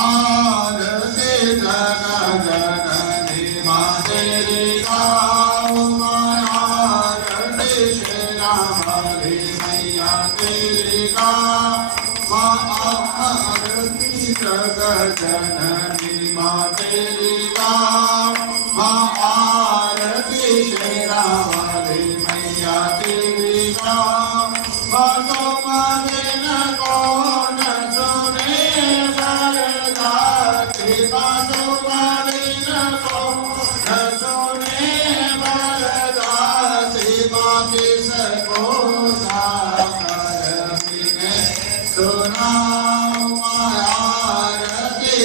आरती जग जननी माँ तेरी गाओ माँ आरती शेरावाली मैया तेरी गाओ माँ आरती जग जननी माँ तेरी गाओ माँ आरती शेरावाली मैया तेरी गाओ माँ तुम्हारे न कौन सुने बरदाती माँ तुम्हारी न कौन सुने बरदाती माँ किसको साकर बिने सुनाओ माँ आरती